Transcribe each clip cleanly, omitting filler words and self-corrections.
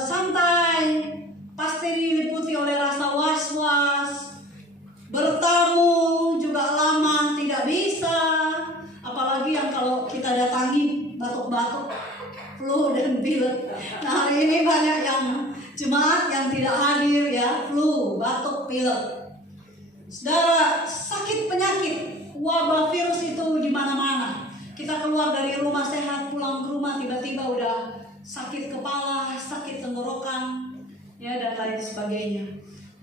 santai, pasti diliputi oleh rasa was-was, bertamu juga lama tidak bisa, apalagi yang kalau kita datangi batuk-batuk, flu dan pilek. Nah, hari ini banyak yang jemaat yang tidak hadir ya, flu, batuk, pilek. Saudara, sakit penyakit, wabah virus itu di mana-mana. Kita keluar dari rumah sehat, pulang ke rumah tiba-tiba udah sakit kepala, sakit tenggorokan, ya dan lain sebagainya.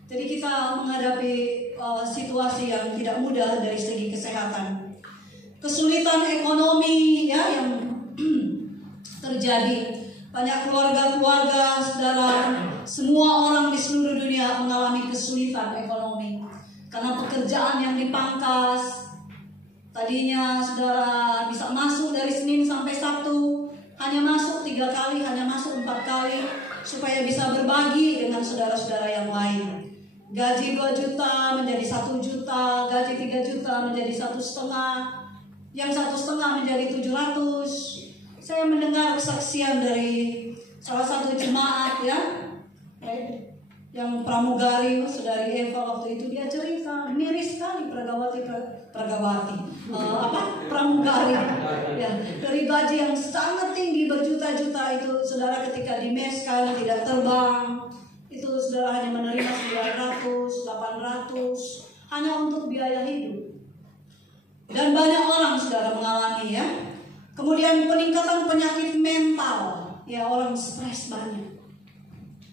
Jadi kita menghadapi situasi yang tidak mudah dari segi kesehatan. Kesulitan ekonomi ya yang terjadi. Banyak keluarga-keluarga, saudara, semua orang di seluruh dunia mengalami kesulitan ekonomi karena pekerjaan yang dipangkas. Tadinya saudara bisa masuk dari Senin sampai Sabtu, hanya masuk 3 kali, hanya masuk 4 kali, supaya bisa berbagi dengan saudara-saudara yang lain. Gaji 2 juta menjadi 1 juta, gaji 3 juta menjadi 1,5, yang 1,5 menjadi 700. Saya mendengar kesaksian dari salah satu jemaat ya, yang pramugari, saudari Eva waktu itu dia cerita miris sekali pramugari ya, dari gaji yang sangat tinggi berjuta-juta itu saudara ketika dimeskan tidak terbang itu saudara hanya menerima 900, 800 hanya untuk biaya hidup, dan banyak orang saudara mengalami ya. Kemudian peningkatan penyakit mental ya, orang stres banyak.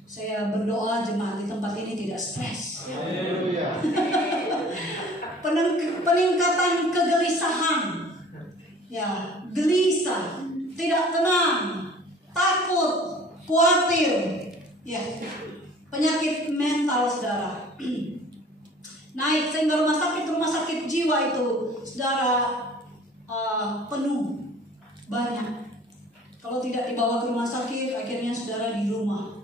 Saya berdoa jemaat di tempat ini tidak stres. Peningkatan kegelisahan, ya, gelisah, tidak tenang, takut, khawatir, ya, penyakit mental saudara naik sehingga rumah sakit jiwa itu saudara penuh banyak. Kalau tidak dibawa ke rumah sakit, akhirnya saudara di rumah.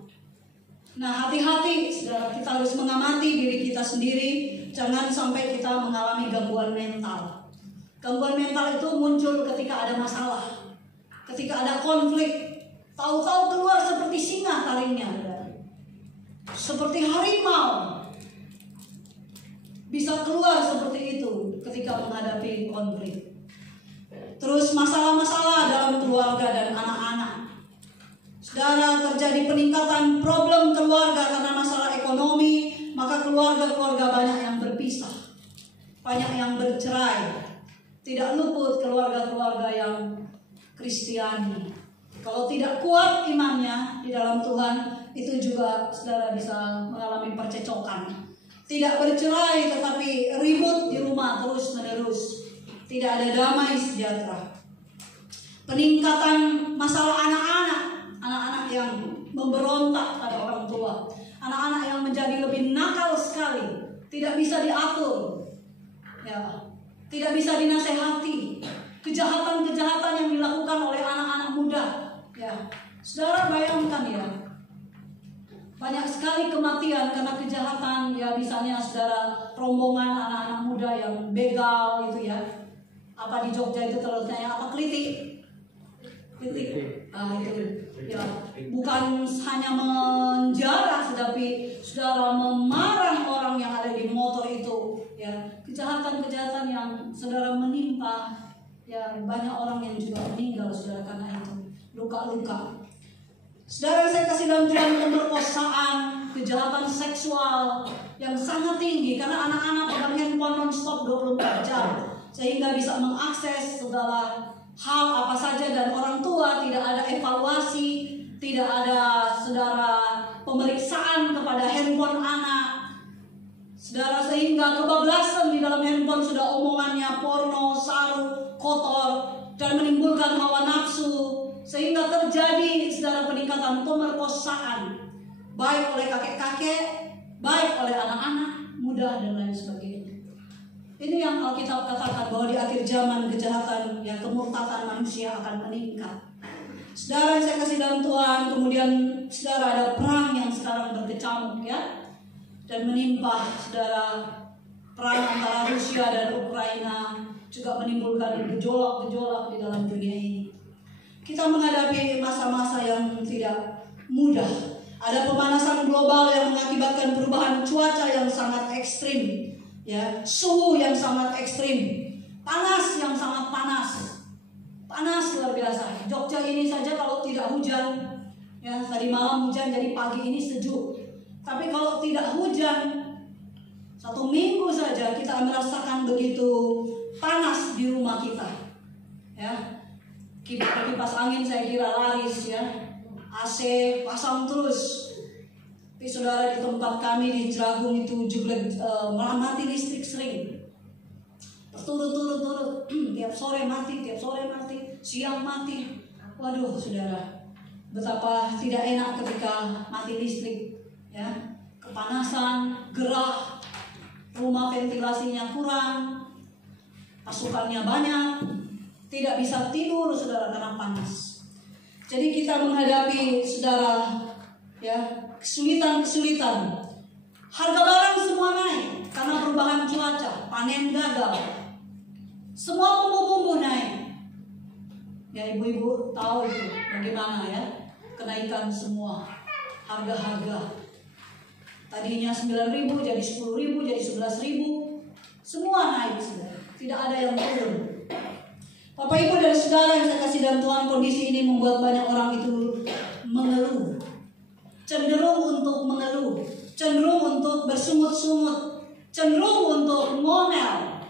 Nah, hati-hati saudara, kita harus mengamati diri kita sendiri, jangan sampai kita mengalami gangguan mental. Gangguan mental itu muncul ketika ada masalah, ketika ada konflik. Tahu-tahu keluar seperti singa taringnya, seperti harimau. Bisa keluar seperti itu ketika menghadapi konflik. Terus masalah-masalah dalam keluarga dan anak-anak. Saudara, terjadi peningkatan problem keluarga karena masalah ekonomi, maka keluarga-keluarga banyak yang berpisah, banyak yang bercerai. Tidak luput keluarga-keluarga yang Kristiani. Kalau tidak kuat imannya di dalam Tuhan, itu juga saudara bisa mengalami percecokan. Tidak bercerai tetapi ribut di rumah terus-menerus. Tidak ada damai sejahtera. Peningkatan masalah anak-anak yang memberontak pada orang tua, anak-anak yang menjadi lebih nakal sekali, tidak bisa diatur, ya, tidak bisa dinasehati, kejahatan-kejahatan yang dilakukan oleh anak-anak muda, ya, saudara bayangkan ya, banyak sekali kematian karena kejahatan, ya, misalnya saudara rombongan anak-anak muda yang begal itu ya. Apa di Jogja itu terusnya apa klitik, itu ya, bukan hanya menjarah, tetapi saudara memarah orang yang ada di motor itu, ya, kejahatan-kejahatan yang saudara menimpa, ya, banyak orang yang juga meninggal saudara karena itu, luka-luka. Saudara, saya kasih dalam Tuhan, pemerkosaan, kejahatan seksual yang sangat tinggi karena anak-anak pegang handphone non-stop 24 jam. Sehingga bisa mengakses segala hal apa saja, dan orang tua tidak ada evaluasi, tidak ada saudara pemeriksaan kepada handphone anak. Saudara, sehingga kebablasan di dalam handphone sudah omongannya porno, sara, kotor, dan menimbulkan hawa nafsu. Sehingga terjadi saudara peningkatan pemerkosaan, baik oleh kakek-kakek, baik oleh anak-anak muda dan lain sebagainya. Ini yang Alkitab katakan bahwa di akhir zaman kejahatan, ya, kemurtatan manusia akan meningkat. Saudara yang saya kasih dalam Tuhan, kemudian saudara ada perang yang sekarang berkecamuk ya, dan menimpa saudara. Perang antara Rusia dan Ukraina juga menimbulkan gejolak-gejolak di dalam dunia ini. Kita menghadapi masa-masa yang tidak mudah. Ada pemanasan global yang mengakibatkan perubahan cuaca yang sangat ekstrim, ya, suhu yang sangat ekstrim, panas yang sangat panas luar biasa. Jogja ini saja kalau tidak hujan, ya, tadi malam hujan jadi pagi ini sejuk. Tapi kalau tidak hujan, 1 minggu saja kita merasakan begitu panas di rumah kita, ya. Kipas angin saya kira laris, ya. AC pasang terus. Tapi saudara, di tempat kami di Jeragung itu juga malah mati listrik sering. Berturut-turut, tiap sore mati, siang mati. Waduh saudara, betapa tidak enak ketika mati listrik, ya. Kepanasan, gerah, rumah ventilasinya kurang, pasukannya banyak, tidak bisa tidur saudara karena panas. Jadi kita menghadapi saudara, ya, kesulitan. Harga barang semua naik karena perubahan cuaca, panen gagal. Semua bumbu-bumbu naik. Ya, ibu-ibu tahu itu bagaimana, ya, kenaikan semua harga-harga. Tadinya 9.000 jadi 10.000 jadi 11.000. Semua naik saudara. Tidak ada yang turun. Bapak Ibu dan saudara yang saya kasih dalam Tuhan, kondisi ini membuat banyak orang itu mengeluh. Cenderung untuk mengeluh, cenderung untuk bersungut-sungut, cenderung untuk ngomel.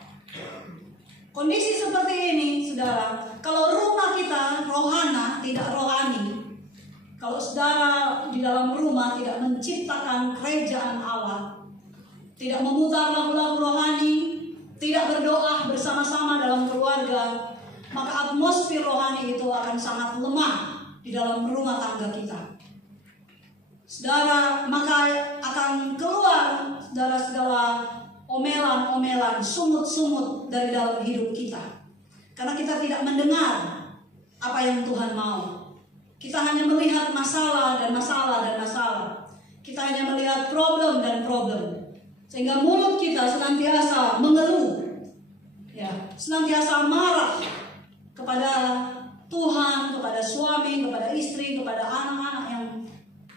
Kondisi seperti ini, saudara, kalau rumah kita rohana, tidak rohani, kalau saudara di dalam rumah tidak menciptakan kerajaan Allah, tidak memutar lagu-lagu rohani, tidak berdoa bersama-sama dalam keluarga, maka atmosfer rohani itu akan sangat lemah di dalam rumah tangga kita. Saudara, maka akan keluar saudara segala omelan-omelan, sungut-sungut dari dalam hidup kita. Karena kita tidak mendengar apa yang Tuhan mau. Kita hanya melihat masalah dan masalah dan masalah. Kita hanya melihat problem dan problem. Sehingga mulut kita senantiasa mengeluh, ya, senantiasa marah kepada Tuhan, kepada suami, kepada istri, kepada anak-anak yang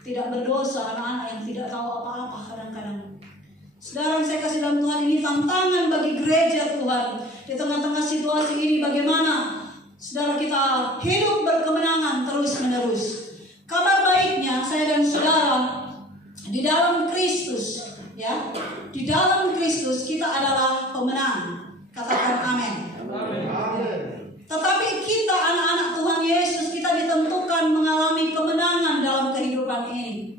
tidak berdosa, anak-anak yang tidak tahu apa-apa kadang-kadang. Saudara yang saya kasih dalam Tuhan, ini tantangan bagi gereja Tuhan. Di tengah-tengah situasi ini bagaimana saudara kita hidup berkemenangan terus-menerus. Kabar baiknya saya dan saudara di dalam Kristus, ya, di dalam Kristus kita adalah pemenang. Katakan amin. Tetapi kita anak-anak Tuhan Yesus, kita ditentukan mengalami kemenangan dalam kehidupan ini.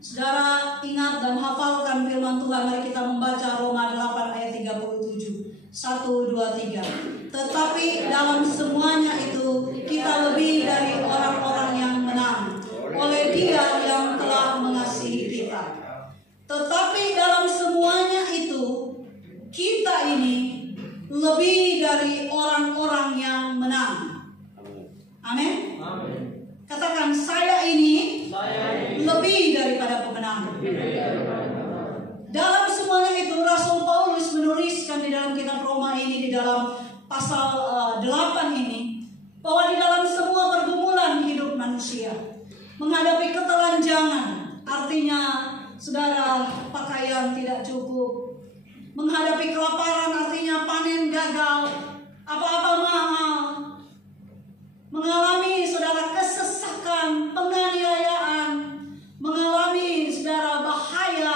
Saudara ingat dan hafalkan firman Tuhan. Mari kita membaca Roma 8 ayat 37. 1, 2, 3. Tetapi dalam semuanya itu kita lebih dari orang-orang yang menang oleh Dia yang telah mengasihi kita. Tetapi dalam semuanya itu kita ini lebih dari orang-orang yang menang. Amin. Katakan, saya ini lebih daripada pemenang. Dalam semuanya itu Rasul Paulus menuliskan di dalam kitab Roma ini, di dalam pasal 8 ini, bahwa di dalam semua pergumulan hidup manusia, menghadapi ketelanjangan, artinya saudara pakaian tidak cukup, menghadapi kelaparan, artinya panen gagal, apa-apa mahal, mengalami saudara kesesakan, penganiayaan, mengalami saudara bahaya,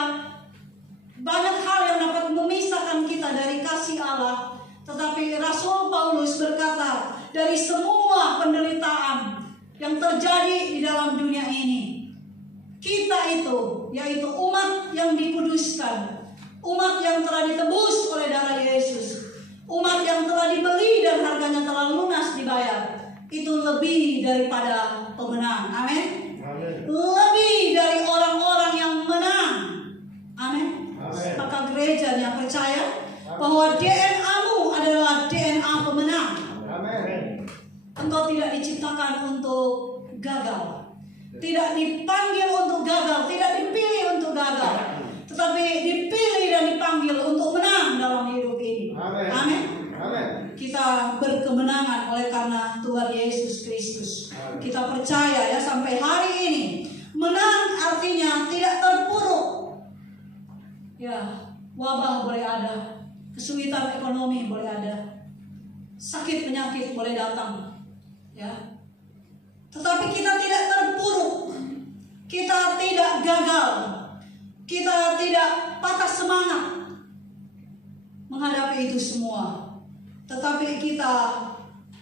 banyak hal yang dapat memisahkan kita dari kasih Allah. Tetapi Rasul Paulus berkata, dari semua penderitaan yang terjadi di dalam dunia ini, kita itu, yaitu umat yang dikuduskan, umat yang telah ditebus oleh darah Yesus, umat yang telah dibeli dan harganya telah lunas dibayar, itu lebih daripada pemenang. Amin. Lebih dari orang-orang yang menang. Amin. Maka gerejanya percaya bahwa DNA-mu adalah DNA pemenang. Engkau tidak diciptakan untuk gagal, tidak dipanggil untuk gagal, tidak dipilih untuk gagal, tetapi dipilih dan dipanggil untuk menang dalam hidup ini. Amin. Kita berkemenangan oleh karena Tuhan Yesus Kristus. Kita percaya, ya, sampai hari ini wabah boleh ada, kesulitan ekonomi boleh ada, sakit penyakit boleh datang, ya. Tetapi kita tidak terpuruk, kita tidak gagal, kita tidak patah semangat menghadapi itu semua. Tetapi kita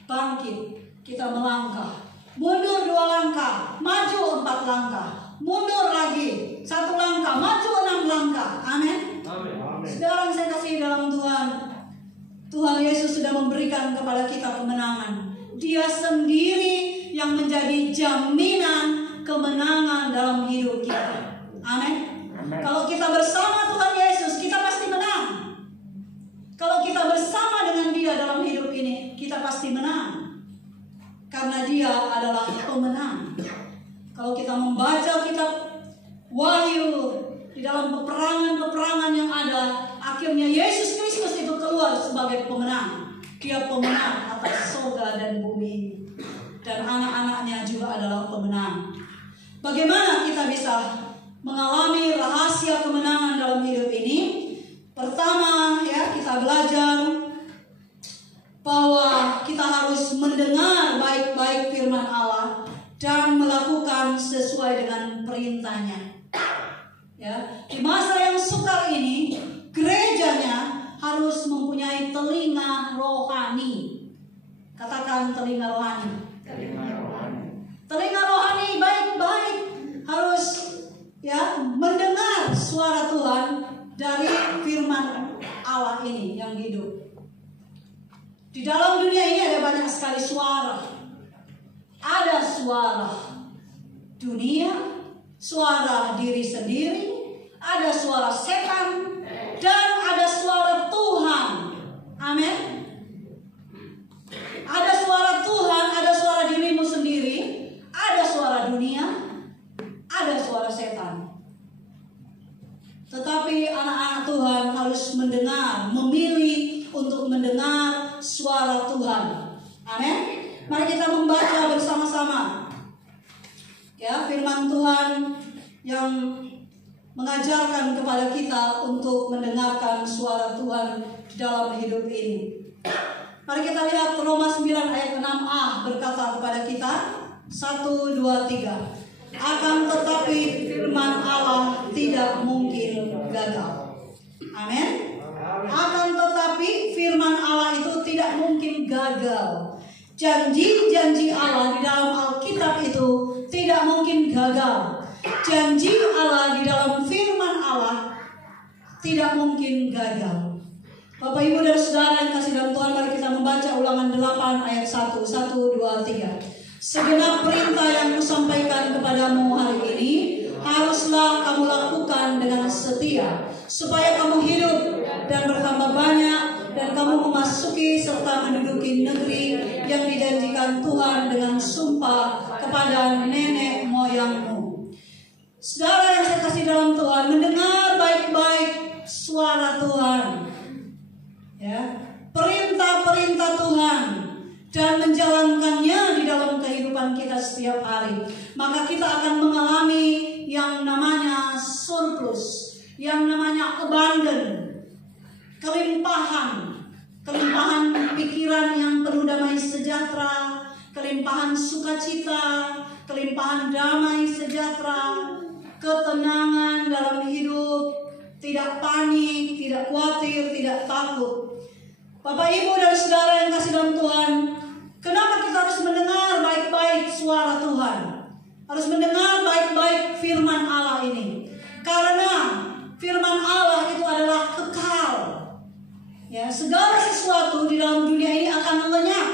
bangkit, kita melangkah, mundur 2 langkah, maju 4 langkah, mundur lagi 1 langkah, maju 6 langkah. Amin. Saudara yang saya kasih dalam Tuhan, Tuhan Yesus sudah memberikan kepada kita kemenangan. Dia sendiri yang menjadi jaminan kemenangan dalam hidup kita. Amin. Kalau kita bersama Tuhan Yesus, kita pasti menang. Kalau kita bersama dengan Dia dalam hidup ini, kita pasti menang. Karena Dia adalah pemenang. Kalau kita membaca kitab Wahyu, di dalam peperangan-peperangan yang ada, akhirnya Yesus Kristus itu keluar sebagai pemenang. Dia pemenang atas surga dan bumi. Dan anak-anaknya juga adalah pemenang. Bagaimana kita bisa mengalami rahasia kemenangan dalam hidup ini? Pertama, ya, kita belajar bahwa kita harus mendengar baik-baik firman Allah dan melakukan sesuai dengan perintahnya. Ya, di masa yang sukar ini, gerejanya harus mempunyai telinga rohani. Katakan telinga rohani. Telinga rohani baik-baik harus, ya, mendengar suara Tuhan dari firman Allah ini yang hidup. Di dalam dunia ini ada banyak sekali suara. Ada suara dunia, suara diri sendiri, ada suara setan, dan ada suara Tuhan. Amin. Ada suara Tuhan, ada suara dirimu sendiri, ada suara dunia, ada suara setan. Tetapi anak-anak Tuhan harus mendengar, memilih untuk mendengar suara Tuhan. Amin. Mari kita membaca bersama-sama, ya, firman Tuhan yang mengajarkan kepada kita untuk mendengarkan suara Tuhan di dalam hidup ini. Mari kita lihat Roma 9 ayat 6a berkata kepada kita, 1, 2, 3. Akan tetapi firman Allah tidak mungkin gagal. Amin. Akan tetapi firman Allah itu tidak mungkin gagal. Janji-janji Allah di dalam Alkitab itu tidak mungkin gagal. Janji Allah di dalam firman Allah tidak mungkin gagal. Bapak, Ibu, dan Saudara yang kasih dalam Tuhan, mari kita membaca Ulangan 8 ayat 1. 1, 2, 3. Segenap perintah yang kusampaikan kepadamu hari ini haruslah kamu lakukan dengan setia, supaya kamu hidup dan bertambah banyak, dan kamu memasuki serta menduduki negeri yang dijanjikan Tuhan dengan sumpah kepada nenek moyangmu. Saudara yang saya kasih dalam Tuhan, mendengar baik-baik suara Tuhan, ya, perintah-perintah Tuhan, dan menjalankannya di dalam kehidupan kita setiap hari, maka kita akan mengalami yang namanya surplus, yang namanya abundant, kelimpahan pikiran yang penuh damai sejahtera, kelimpahan sukacita, kelimpahan damai sejahtera, ketenangan dalam hidup, tidak panik, tidak khawatir, tidak takut. Bapak, Ibu, dan Saudara yang kasih dalam Tuhan, kenapa kita harus mendengar baik-baik suara Tuhan? Harus mendengar baik-baik firman Allah ini. Karena firman Allah itu adalah kekal. Ya, segala sesuatu di dalam dunia ini akan lenyap.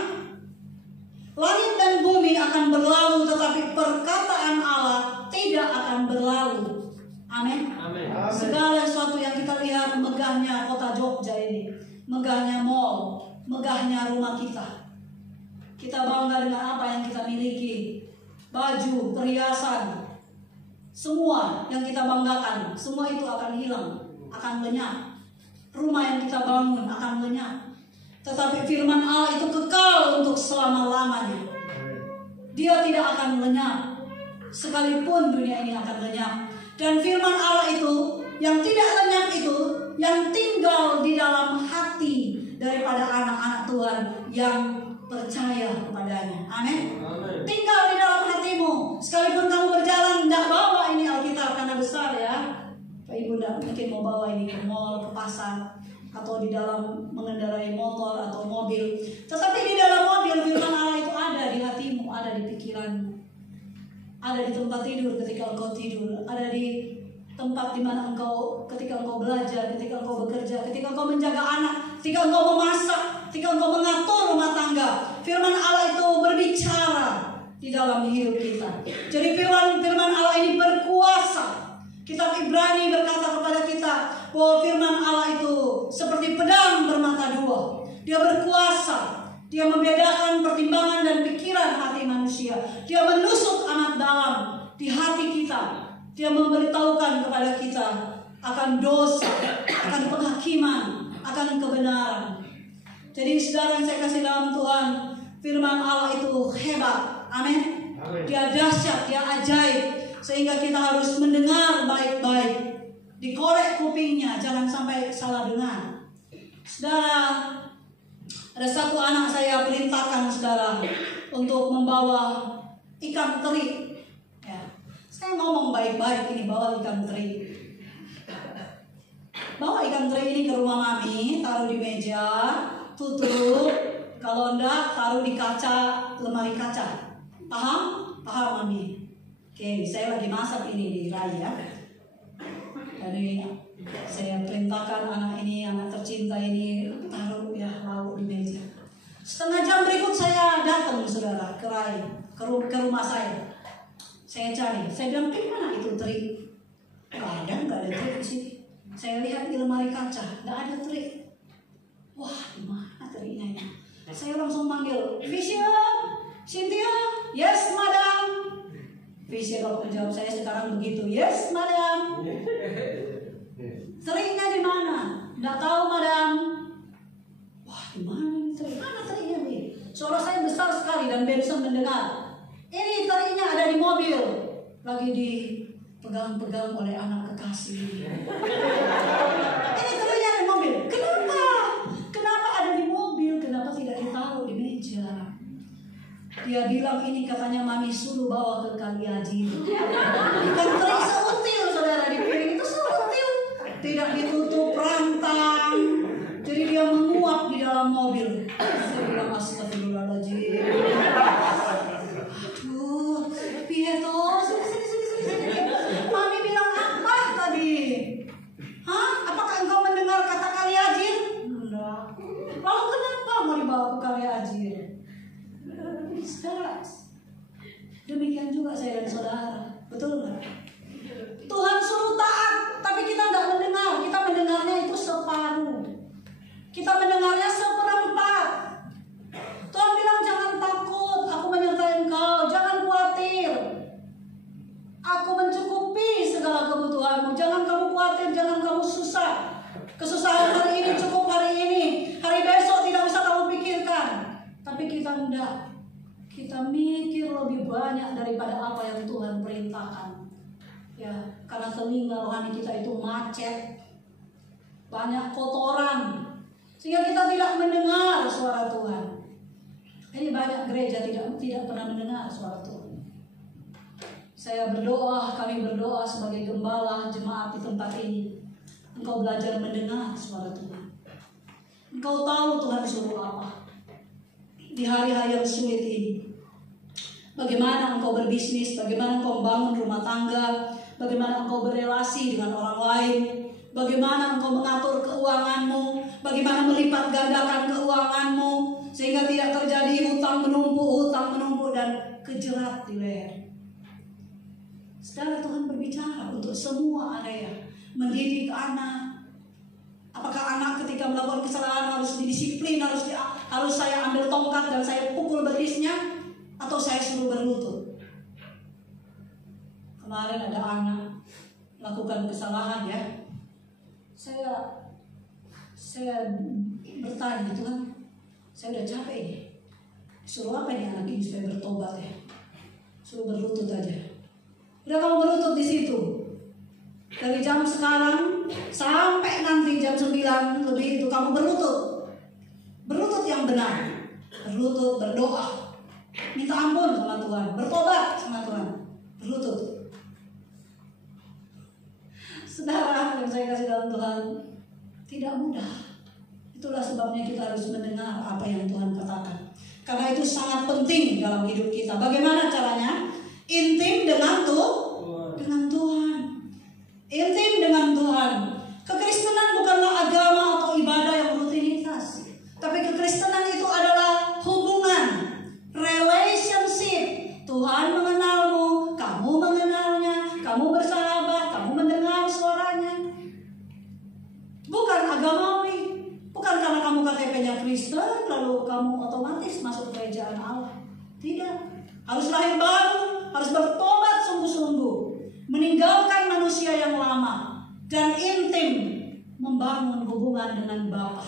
Langit dan bumi akan berlalu, tetapi perkataan Allah tidak akan berlalu. Amin. Segala sesuatu yang kita lihat, megahnya kota Jogja ini, megahnya mall, megahnya rumah kita. Kita bangga dengan apa yang kita miliki. Baju, perhiasan, semua yang kita banggakan, semua itu akan hilang, akan lenyap. Rumah yang kita bangun akan lenyap. Tetapi firman Allah itu kekal untuk selama-lamanya. Dia tidak akan lenyap. sekalipun dunia ini akan lenyap. Dan firman Allah itu yang tidak lenyap itu yang tinggal di dalam hati daripada anak-anak Tuhan yang percaya kepadanya. Amin. Tinggal di dalam hatimu. Sekalipun kamu berjalan tidak bawa ini Alkitab karena besar ya. Pak Ibu tidak mungkin mau bawa ini ke mall, ke pasar, atau di dalam mengendarai motor atau mobil. Tetapi di dalam mobil firman Allah itu ada di hatimu, ada di pikiranmu, ada di tempat tidur ketika engkau tidur, ada di tempat di mana engkau ketika engkau belajar, ketika engkau bekerja, ketika engkau menjaga anak, ketika engkau memasak, ketika engkau mengatur rumah tangga. Firman Allah itu berbicara di dalam hidup kita. Jadi firman Allah ini berkuasa. Kitab Ibrani berkata kepada kita bahwa firman Allah itu seperti pedang bermata dua. Dia berkuasa. Dia membedakan pertimbangan dan pikiran hati manusia. Dia menusuk amat dalam di hati kita. Dia memberitahukan kepada kita akan dosa, akan penghakiman, akan kebenaran. Jadi saudara yang saya kasih dalam Tuhan, firman Allah itu hebat. Amin. Dia dahsyat, dia ajaib. Sehingga kita harus mendengar baik-baik. Dikorek kupingnya, jangan sampai salah dengar. Saudara, ada satu anak saya perintahkan saudara untuk membawa ikan teri. Ya. Saya ngomong baik-baik ini, bawa ikan teri. Bawa ikan teri ini ke rumah mami, taruh di meja, tutup. Kalau enggak, taruh di kaca, lemari kaca. Paham? Paham mami? Oke, saya lagi masak ini di Rai ya. Jadi saya perintahkan anak ini, anak tercinta ini, taruh ya lauk di meja. Setengah jam berikut saya datang saudara ke Rai, ke rumah saya. Saya cari, saya bilang mana itu teri? Nggak ada teri di sini. Saya lihat di lemari kaca, nggak ada teri. Wah, di mana terinya ini? Saya langsung manggil, Visya, Cynthia, yes madam. Visya kalau menjawab saya sekarang begitu, yes madam. Terinya di mana? Nggak tahu madam. Wah, di mana ini teri? Mana terinya nih? Suara saya besar sekali dan Benson mendengar. Ini terinya ada di mobil, lagi dipegang-pegang oleh anak kekasih. Ini terinya di mobil. Kenapa? Kenapa ada di mobil? Kenapa tidak ditaruh di meja? Dia bilang ini katanya mami suruh bawa ke Kaliaji. Ikan teri seutil saudara di piring itu seutil. Tidak ditutup rantang. Jadi dia menguap di dalam mobil. Saya bilang astagfirullahaladzim. Aduh, Pieto, sini. Mami bilang apa tadi? Hah? Apakah engkau mendengar kata Kaliaji? Enggak. Lalu kenapa mau dibawa ke Kaliaji? Saudara, demikian juga saya dan saudara, betul nggak? Tuhan suruh taat, tapi kita nggak mendengar. Kita mendengarnya itu separuh. Kita mendengarnya seperempat. Tuhan bilang jangan takut, aku menyertai engkau, jangan khawatir. Aku mencukupi segala kebutuhanmu. Jangan kamu khawatir, jangan kamu susah. Kesusahan hari ini cukup hari ini, hari besok tidak usah kamu pikirkan. Tapi kita enggak. Kita mikir lebih banyak daripada apa yang Tuhan perintahkan. Ya, karena telinga rohani kita itu macet, banyak kotoran, sehingga kita tidak mendengar suara Tuhan. Ini banyak gereja tidak pernah mendengar suara Tuhan. Saya berdoa, kami berdoa sebagai gembala jemaat di tempat ini. Engkau belajar mendengar suara Tuhan. Engkau tahu Tuhan suruh apa di hari-hari yang sulit ini. Bagaimana engkau berbisnis, bagaimana engkau membangun rumah tangga, bagaimana engkau berrelasi dengan orang lain, bagaimana engkau mengatur keuanganmu, bagaimana melipat gandakan keuanganmu, sehingga tidak terjadi hutang menumpuk dan kejerat di leher. Saudara, Tuhan berbicara untuk semua area, mendidik anak. Apakah anak ketika melakukan kesalahan harus didisiplin, harus saya ambil tongkat dan saya pukul betisnya? Atau saya suruh berlutut? Kemarin ada anak melakukan kesalahan ya. Saya bertanya, Tuhan, saya udah capek nih. Suruh apa nih anak ini supaya bertobat ya? Suruh berlutut aja. Udah kamu berlutut di situ. Dari jam sekarang sampai nanti jam 9 lebih itu kamu berlutut. Berlutut yang benar. Berlutut, berdoa. Minta ampun sama Tuhan. Bertobat sama Tuhan. Berlutut. Saudara yang saya kasih dalam Tuhan, tidak mudah. Itulah sebabnya kita harus mendengar apa yang Tuhan katakan. Karena itu sangat penting dalam hidup kita. Bagaimana caranya? Intim dengan Tuhan. Intim dengan Tuhan. Kekristenan bukanlah agama atau ibadah yang rutinitas. Tapi kekristenan itu adalah hubungan, relationship. Tuhan mengenalmu, kamu mengenalnya, kamu bersahabat, kamu mendengar suaranya. Bukan agamawi. Bukan karena kamu KTP-nya Kristen lalu kamu otomatis masuk kerajaan Allah. Tidak. Harus lahir baru, harus bertobat sungguh-sungguh, meninggalkan manusia yang lama dan intim membangun hubungan dengan Bapa.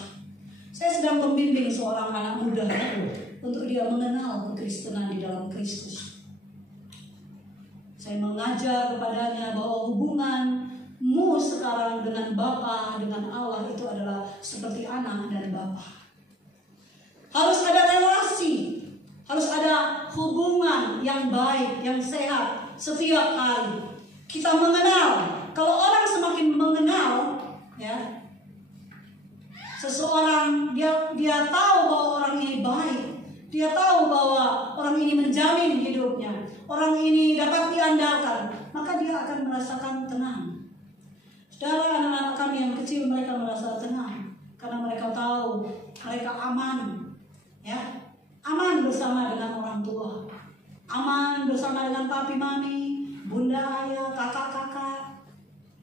Saya sedang membimbing seorang anak muda untuk dia mengenal kekristenan di dalam Kristus. Saya mengajar kepadanya bahwa hubunganmu sekarang dengan Bapa, dengan Allah itu adalah seperti anak dan Bapa. Harus ada relasi, harus ada hubungan yang baik, yang sehat setiap hari. Kita mengenal. Kalau orang semakin mengenal, ya, seseorang dia tahu bahwa orang ini baik, dia tahu bahwa orang ini menjamin hidupnya, orang ini dapat diandalkan, maka dia akan merasakan tenang. Saudara, anak-anak kami yang kecil mereka merasa tenang karena mereka tahu mereka aman, ya, aman bersama dengan orang tua, aman bersama dengan papi mami, bunda ayah, kakak-kakak.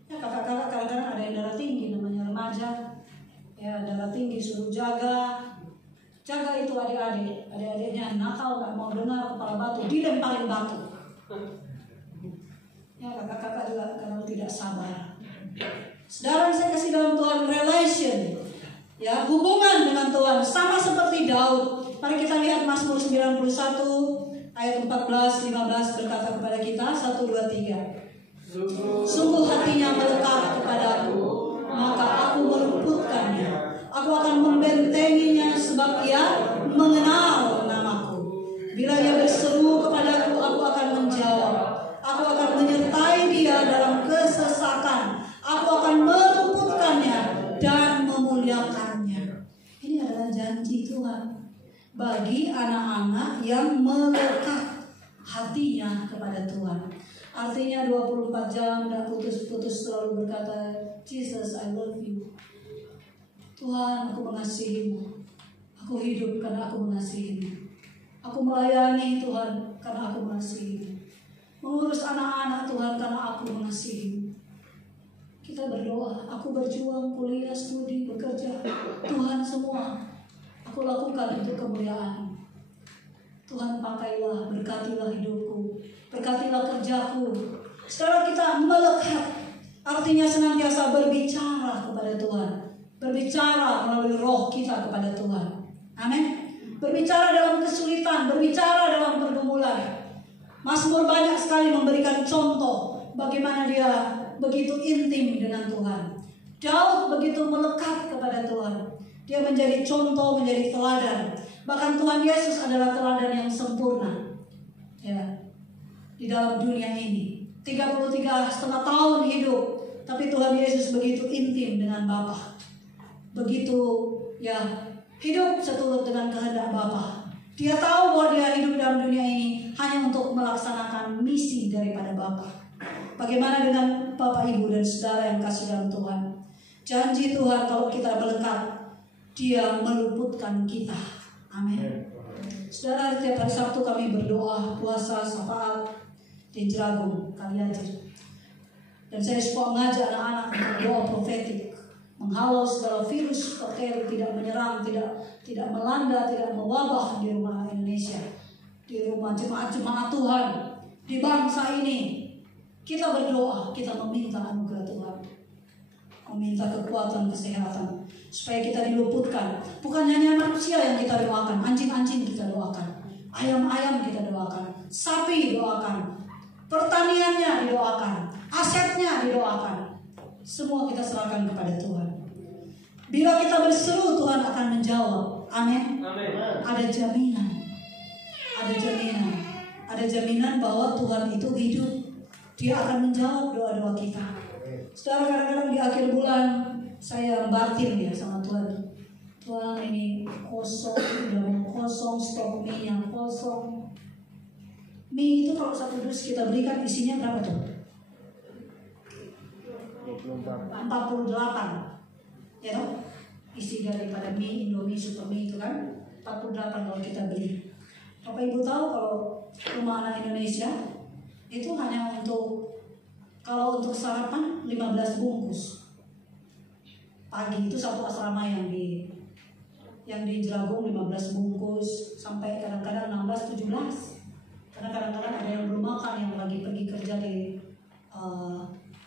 Ya, kakak-kakak kadang-kadang ada yang darah tinggi namanya remaja. Ya, darah tinggi suruh jaga itu adik-adiknya nakal, gak mau dengar, kepala batu, dilemparin batu. Ya, kakak-kakak juga kadang tidak sabar. Saudara, saya kasih dalam Tuhan relation, ya, hubungan dengan Tuhan sama seperti Daud. Mari kita lihat Mazmur 91 ayat 14-15 berkata kepada kita, 1, 2, 3. Sungguh hatinya melekat kepadaku, maka aku meluputkannya. Aku akan membentenginya sebab ia mengenal namaku. Bila ia berseru kepadaku, aku akan menjawab. Aku akan menyertai dia dalam kesesakan. Aku akan meluputkannya dan memuliakannya. Ini adalah janji Tuhan bagi anak-anak yang melekat hatinya kepada Tuhan. Artinya 24 jam dan putus-putus selalu berkata, Jesus, I love you. Tuhan, aku mengasihimu. Aku hidup karena aku mengasihimu. Aku melayani Tuhan karena aku mengasihimu. Mengurus anak-anak Tuhan karena aku mengasihimu. Kita berdoa, aku berjuang, kuliah, studi, bekerja. Tuhan, semua aku lakukan untuk kemuliaan. Tuhan, pakailah, berkatilah hidupku, berkatilah kerjaku. Sekarang kita melekat, artinya senantiasa berbicara kepada Tuhan, berbicara melalui roh kita kepada Tuhan. Amin. Berbicara dalam kesulitan, berbicara dalam pergumulan. Mazmur banyak sekali memberikan contoh bagaimana dia begitu intim dengan Tuhan. Daud begitu melekat kepada Tuhan. Dia menjadi contoh, menjadi teladan. Bahkan Tuhan Yesus adalah teladan yang sempurna, ya, di dalam dunia ini. 33,5 tahun hidup, tapi Tuhan Yesus begitu intim dengan Bapa, begitu, ya, hidup seturut dengan kehendak Bapa. Dia tahu bahwa dia hidup dalam dunia ini hanya untuk melaksanakan misi daripada Bapa. Bagaimana dengan Bapak, Ibu, dan saudara yang kasih dalam Tuhan? Janji Tuhan kalau kita melekat, Dia meluputkan kita. Amin. Saudara, setiap hari Sabtu kami berdoa, puasa, syafaat di Jeragung, Kaliajar. Dan saya suka mengajak anak-anak berdoa profetik, menghalau segala virus bakteri tidak menyerang, tidak melanda, tidak mewabah di rumah Indonesia, di rumah jemaat-jemaat Tuhan, di bangsa ini. Kita berdoa, kita meminta anugerah Tuhan, meminta kekuatan, kesehatan, supaya kita diluputkan. Bukan hanya manusia yang kita doakan, anjing-anjing kita doakan, ayam-ayam kita doakan, sapi doakan, pertaniannya didoakan, asetnya didoakan. Semua kita serahkan kepada Tuhan. Bila kita berseru, Tuhan akan menjawab. Amin. Ada jaminan. Ada jaminan. Ada jaminan bahwa Tuhan itu hidup. Dia akan menjawab doa-doa kita. Saudara, kadang-kadang di akhir bulan saya batin ya sama Tuhan. Tuhan, ini kosong, udah mau kosong, stok mie yang kosong. Mie itu kalau satu dus kita berikan isinya berapa tuh? 48. Ya toh? Isi daripada mie Indomie Super Mie itu kan 48 kalau kita beli. Bapak Ibu tahu kalau rumah anak Indonesia itu hanya untuk, kalau untuk sarapan 15 bungkus. Pagi itu satu asrama yang di Jeragung 15 bungkus sampai kadang-kadang 16 17. Karena kadang-kadang ada yang belum makan, yang lagi pergi kerja di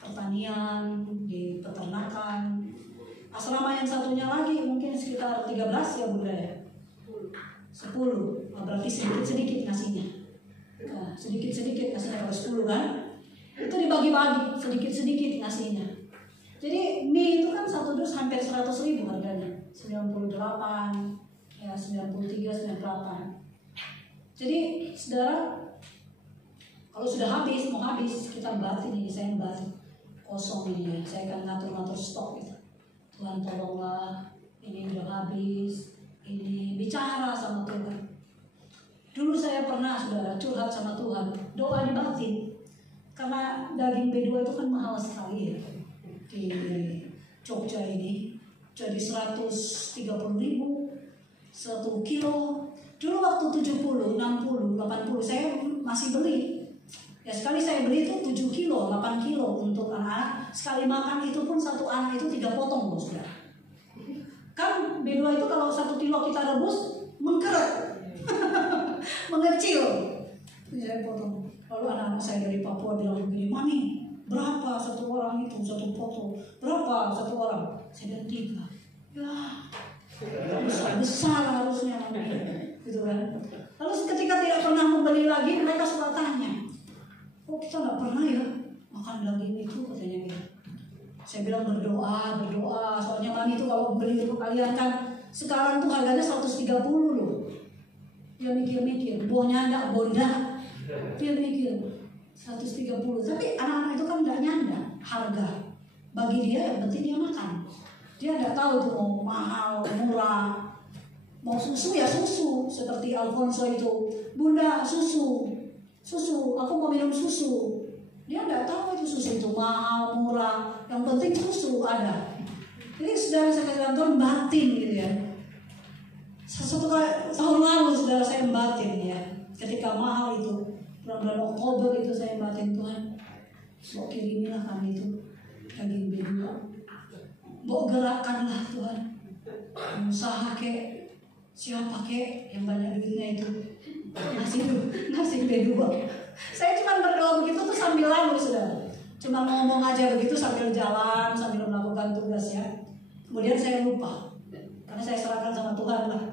pertanian, di peternakan. Asrama yang satunya lagi mungkin sekitar 13 ya Bunda ya. 10. Berarti sedikit-sedikit ngasihnya. Nah, sedikit-sedikit ngasihnya kalau 10 kan. Itu dibagi-bagi, sedikit-sedikit ngasihnya. Jadi mie itu kan satu dus hampir 100.000 harganya. 98, ya 93, 98. Jadi saudara, kalau sudah habis, mau habis, kita batin ini, saya batin kosong ini ya. Saya akan ngatur-ngatur stok gitu. Tuhan tolonglah, ini udah habis, ini bicara sama Tuhan. Dulu saya pernah saudara curhat sama Tuhan, doa di batin. Karena daging B2 itu kan mahal sekali ya. Di Jogja ini jadi 130.000 1 kilo. Dulu waktu 70, 60, 80 saya masih beli. Ya sekali saya beli itu 7 kilo, 8 kilo untuk anak-anak. Sekali makan itu pun satu anak itu 3 potong loh saudara. Kan B2 itu kalau 1 kilo kita rebus mengkeret, mengecil. Jadi saya potong. Lalu anak-anak saya dari Papua bilang begini, Mami, berapa satu orang itu, satu potong? Berapa satu orang? Saya bilang 3. Ya, besar harusnya gitu kan. Lalu ketika tidak pernah membeli lagi, mereka suka tanya, kok kita nggak pernah ya makan daging itu, katanya gitu. Saya bilang berdoa, soalnya Mami itu kalau beli untuk kalian kan sekarang tuh harganya 130 loh. Dia mikir-mikir, nyanda, bonda. Dia mikir 130, tapi anak-anak itu kan nggak nyanda harga. Bagi dia yang penting dia makan. Dia nggak tahu tuh mau mahal, murah. Mau susu ya susu, seperti Alfonso itu. Bunda, susu, aku mau minum susu. Dia nggak tahu itu susu itu mahal, murah. Yang penting susu ada. Jadi saudara saya kasih Tuhan batin gitu ya. Satu tahun lalu saudara saya batin ya. Ketika mahal itu, bulan Oktober itu saya batin Tuhan. Mau kirimilah kami itu daging B2. Mau gerakkanlah Tuhan. Usaha kek. Siapa kek yang banyak duitnya itu ngasih B2. Saya cuma berdoa begitu tuh sambil lalu saudara. Cuma ngomong aja begitu sambil jalan, sambil melakukan tugas ya. Kemudian saya lupa, karena saya serahkan sama Tuhan lah.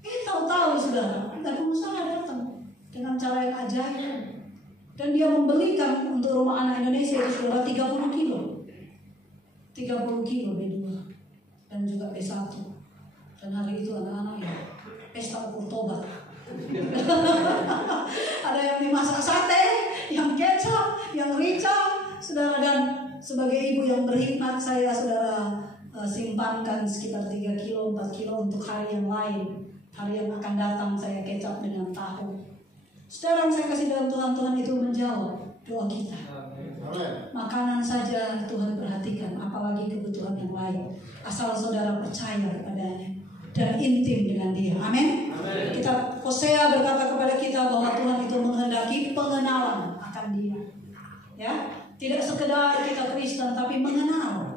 Tahu-tahu saudara, ada pengusaha datang dengan cara yang ajaib. Dan dia membelikan untuk rumah anak Indonesia itu saudara 30 kilo. 30 kilo B2 dan juga B1. Dan hari itu anak-anak ya pesta ukur tobat. Ada yang dimasak sate, yang kecap, yang rica, saudara. Dan sebagai ibu yang berhikmat, saya saudara simpankan sekitar 3 kilo, 4 kilo untuk hari yang lain. Hari yang akan datang saya kecap dengan tahu. Saudara, saya kasih dalam Tuhan itu menjawab doa kita. Makanan saja Tuhan perhatikan, apalagi kebutuhan yang lain. Asal saudara percaya kepadanya dan intim dengan Dia. Amin. Kita Hosea berkata kepada kita bahwa Tuhan itu menghendaki pengenalan akan Dia. Ya, tidak sekedar kita Kristen tapi mengenal.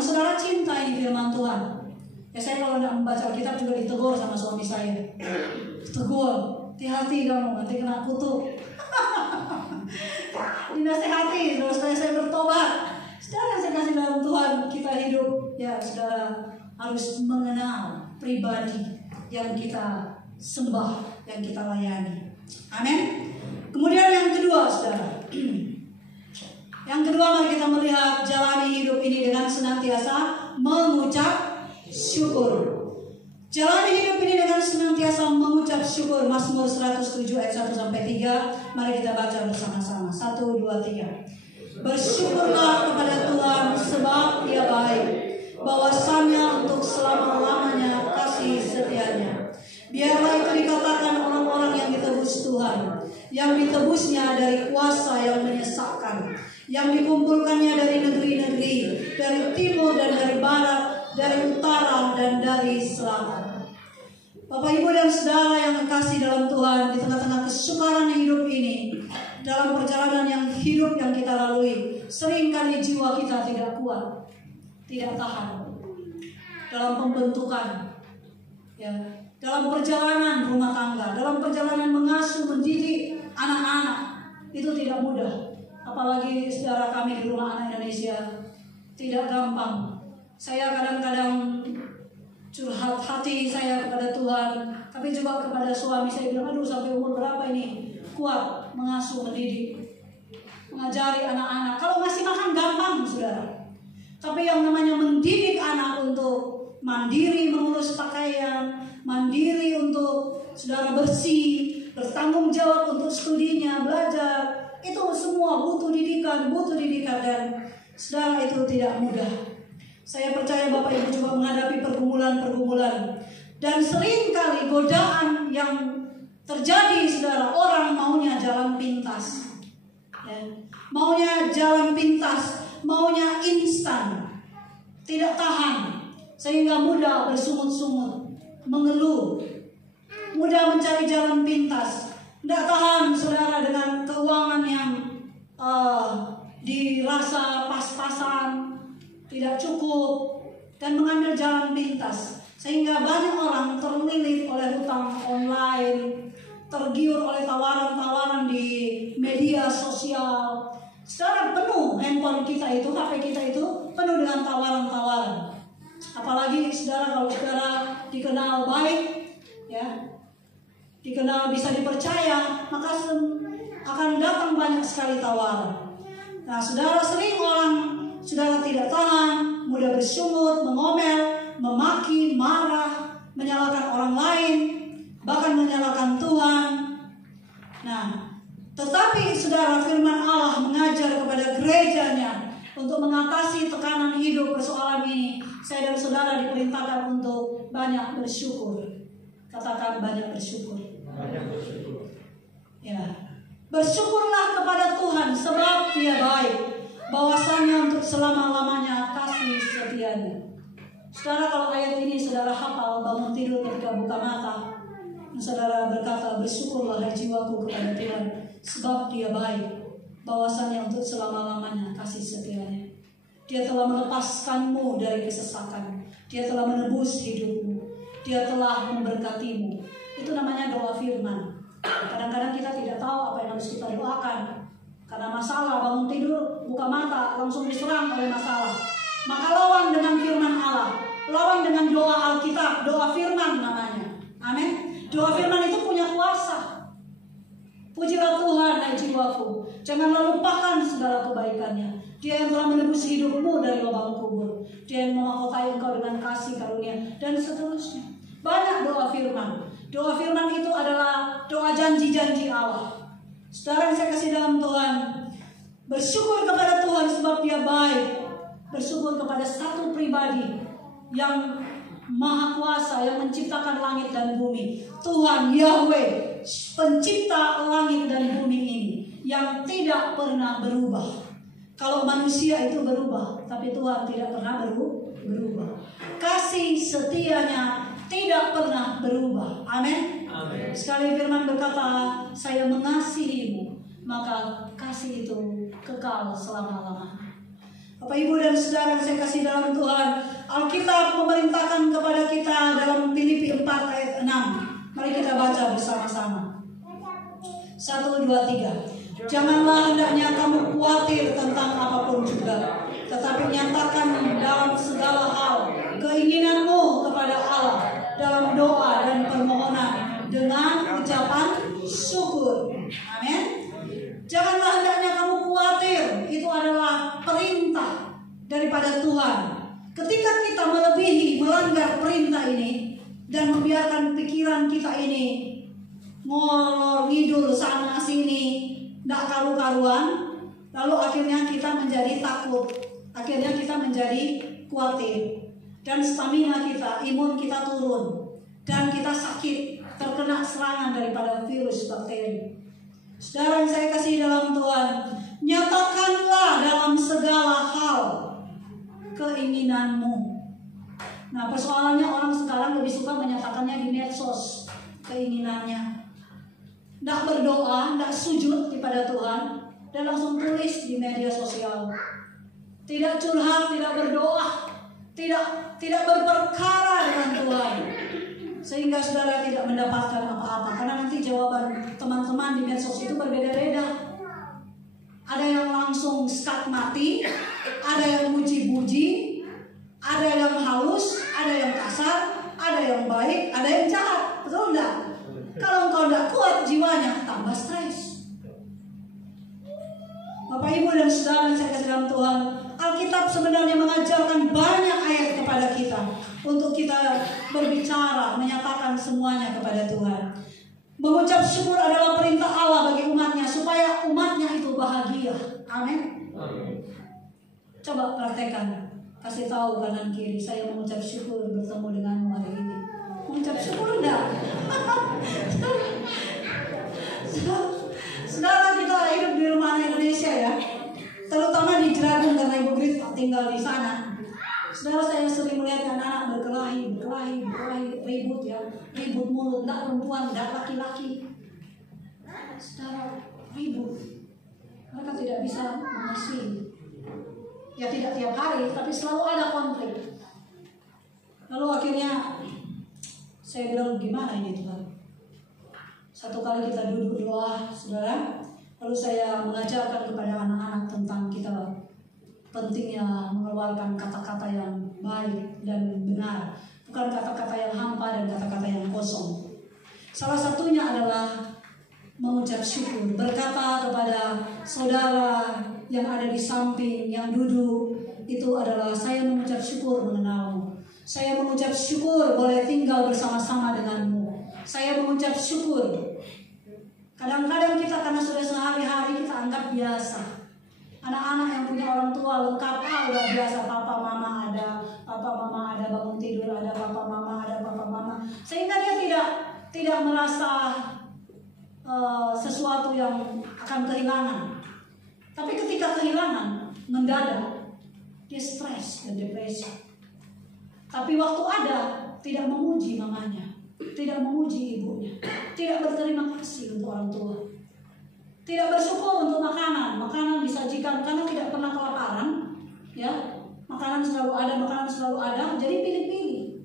Saudara cinta ini firman Tuhan. Ya saya kalau tidak membaca Alkitab juga ditegur sama suami saya. Tegur, hati-hati kamu nanti kena kutuk. Dinasehati terus saya bertobat. Saudara, saya kasih dalam Tuhan kita hidup ya saudara harus mengenal pribadi yang kita sembah, yang kita layani. Amin. Kemudian yang kedua, saudara. Yang kedua, mari kita melihat jalani hidup ini dengan senantiasa mengucap syukur. Jalani hidup ini dengan senantiasa mengucap syukur. Mazmur 107 ayat 1-3. Mari kita baca bersama-sama. 1, 2, 3. Bersyukurlah kepada Tuhan sebab Dia baik. Bahwasannya untuk selama-lamanya kasih setianya. Biarlah itu dikatakan orang-orang yang ditebus Tuhan, yang ditebusnya dari kuasa yang menyesakkan, yang dikumpulkannya dari negeri-negeri, dari timur dan dari barat, dari utara dan dari selatan. Bapak, Ibu, dan saudara yang kekasih dalam Tuhan, di tengah-tengah kesukaran hidup ini, dalam perjalanan yang hidup yang kita lalui, seringkali jiwa kita tidak kuat, tidak tahan dalam pembentukan, ya, dalam perjalanan rumah tangga, dalam perjalanan mengasuh, mendidik anak-anak, itu tidak mudah. Apalagi saudara kami di Rumah Anak Indonesia, tidak gampang. Saya kadang-kadang curhat hati saya kepada Tuhan, tapi juga kepada suami. Saya bilang, aduh, sampai umur berapa ini kuat mengasuh, mendidik, mengajari anak-anak. Kalau ngasih makan gampang, saudara. Tapi yang namanya mendidik anak untuk mandiri mengurus pakaian, mandiri untuk saudara bersih, bertanggung jawab untuk studinya, belajar, itu semua butuh didikan, dan saudara, itu tidak mudah. Saya percaya Bapak Ibu juga menghadapi pergumulan-pergumulan, dan seringkali godaan yang terjadi, saudara, orang maunya jalan pintas, ya. Maunya jalan pintas, maunya instan, tidak tahan, sehingga mudah bersungut-sungut, mengeluh, mudah mencari jalan pintas, tidak tahan, saudara, dengan keuangan yang dirasa pas-pasan, tidak cukup, dan mengambil jalan pintas, sehingga banyak orang terlilit oleh hutang online, tergiur oleh tawaran-tawaran di media sosial. Secara penuh handphone kita itu, HP kita itu penuh dengan tawaran-tawaran. Apalagi saudara, kalau saudara dikenal baik, ya, dikenal bisa dipercaya, maka akan datang banyak sekali tawaran. Nah, saudara, sering orang saudara tidak tahan, mudah bersungut, mengomel, memaki, marah, menyalahkan orang lain, bahkan menyalahkan Tuhan. Nah, tetapi saudara, firman Allah mengajar kepada gerejanya untuk mengatasi tekanan hidup persoalan ini. Saya dan saudara diperintahkan untuk banyak bersyukur. Katakan banyak bersyukur. Banyak bersyukur. Ya. Bersyukurlah kepada Tuhan sebab Dia baik. Bahwasannya untuk selama-lamanya kasih setianya. Saudara, kalau ayat ini saudara hafal, bangun tidur ketika buka mata, saudara berkata, bersyukurlah hai jiwaku kepada Tuhan sebab Dia baik. Bahwasannya untuk selama-lamanya kasih setianya. Dia telah melepaskanmu dari kesesakan. Dia telah menebus hidupmu. Dia telah memberkatimu. Itu namanya doa firman. Kadang-kadang kita tidak tahu apa yang harus kita doakan. Karena masalah, bangun tidur, buka mata, langsung diserang oleh masalah. Maka lawan dengan firman Allah. Lawan dengan doa Alkitab, doa firman namanya. Amin. Doa firman itu punya kuasa. Pujilah Tuhan, hai jiwaku. Janganlah lupakan segala kebaikannya. Dia yang telah menebus hidupmu dari lubang kubur. Dia yang memahkotai engkau dengan kasih karunia, dan seterusnya. Banyak doa firman. Doa firman itu adalah doa janji-janji Allah. Saudara yang saya kasih dalam Tuhan, bersyukur kepada Tuhan sebab Dia baik. Bersyukur kepada satu pribadi yang Maha Kuasa, yang menciptakan langit dan bumi. Tuhan Yahweh, pencipta langit dan bumi ini, yang tidak pernah berubah. Kalau manusia itu berubah, tapi Tuhan tidak pernah berubah. Kasih setianya tidak pernah berubah. Amin. Sekali firman berkata, saya mengasihimu, maka kasih itu kekal selama-lamanya. Bapak, Ibu, dan saudara yang saya kasih dalam Tuhan, Alkitab memerintahkan kepada kita dalam Filipi 4 ayat 6. Mari kita baca bersama-sama. 1, 2, 3. Janganlah hendaknya kamu khawatir tentang apapun juga, tetapi nyatakan dalam segala hal keinginanmu kepada Allah dalam doa dan permohonan dengan ucapan syukur. Amin. daripada Tuhan. Ketika kita melebihi, melanggar perintah ini dan membiarkan pikiran kita ini ngolor ngidul sana sini, tidak karu-karuan, lalu akhirnya kita menjadi takut, akhirnya kita menjadi khawatir, dan stamina kita, imun kita turun, dan kita sakit, terkena serangan daripada virus bakteri. Saudara yang saya kasih dalam Tuhan, nyatakanlah dalam segala hal keinginanmu. Nah, persoalannya orang sekarang lebih suka menyatakannya di medsos, keinginannya. Tidak berdoa, tidak sujud kepada Tuhan, dan langsung tulis di media sosial. Tidak curhat, tidak berdoa, tidak berperkara dengan Tuhan, sehingga saudara tidak mendapatkan apa-apa. Karena nanti jawaban teman-teman di medsos itu berbeda-beda. Ada yang langsung skat mati, ada yang muji-muji, ada yang halus, ada yang kasar, ada yang baik, ada yang jahat. Betul enggak? Kalau engkau tidak kuat jiwanya, tambah stres. Bapak, Ibu, dan saudara yang saya kasih dalam Tuhan, Alkitab sebenarnya mengajarkan banyak ayat kepada kita untuk kita berbicara, menyatakan semuanya kepada Tuhan. Mengucap syukur adalah perintah Allah bagi umatnya, supaya umatnya itu bahagia. Amin. Coba praktekkan, kasih tahu kanan kiri, saya mengucap syukur bertemu denganmu hari ini. Mengucap syukur enggak? Saudara, kita hidup di rumah anak Indonesia ya, terutama di Jeragung karena Ibu Grit tinggal di sana. Saudara, saya sering melihat anak-anak berkelahi, ribut ya, ribut mulut, enggak perempuan, enggak laki-laki. Saudara, ribut. Mereka tidak bisa mengasihi. Ya tidak tiap hari, tapi selalu ada konflik. Lalu akhirnya saya bilang, gimana ini Tuhan? Satu kali kita duduk doa, saudara, lalu saya mengajarkan kepada anak-anak tentang kita pentingnya mengeluarkan kata-kata yang baik dan benar, bukan kata-kata yang hampa dan kata-kata yang kosong. Salah satunya adalah mengucap syukur, berkata kepada saudara yang ada di samping, yang duduk, itu adalah saya mengucap syukur mengenalmu. Saya mengucap syukur boleh tinggal bersama-sama denganmu. Saya mengucap syukur. Kadang-kadang kita karena sudah sehari-hari kita anggap biasa. Anak-anak yang punya orang tua lengkap, udah biasa, papa mama ada, bangun tidur ada, papa mama ada, papa mama. Sehingga dia tidak merasa sesuatu yang akan kehilangan. Tapi ketika kehilangan mendadak, dia stres dan depresi. Tapi waktu ada, tidak memuji mamanya, tidak memuji ibunya, tidak berterima kasih untuk orang tua, tidak bersyukur untuk makanan disajikan karena tidak pernah kelaparan, ya, makanan selalu ada, jadi pilih-pilih,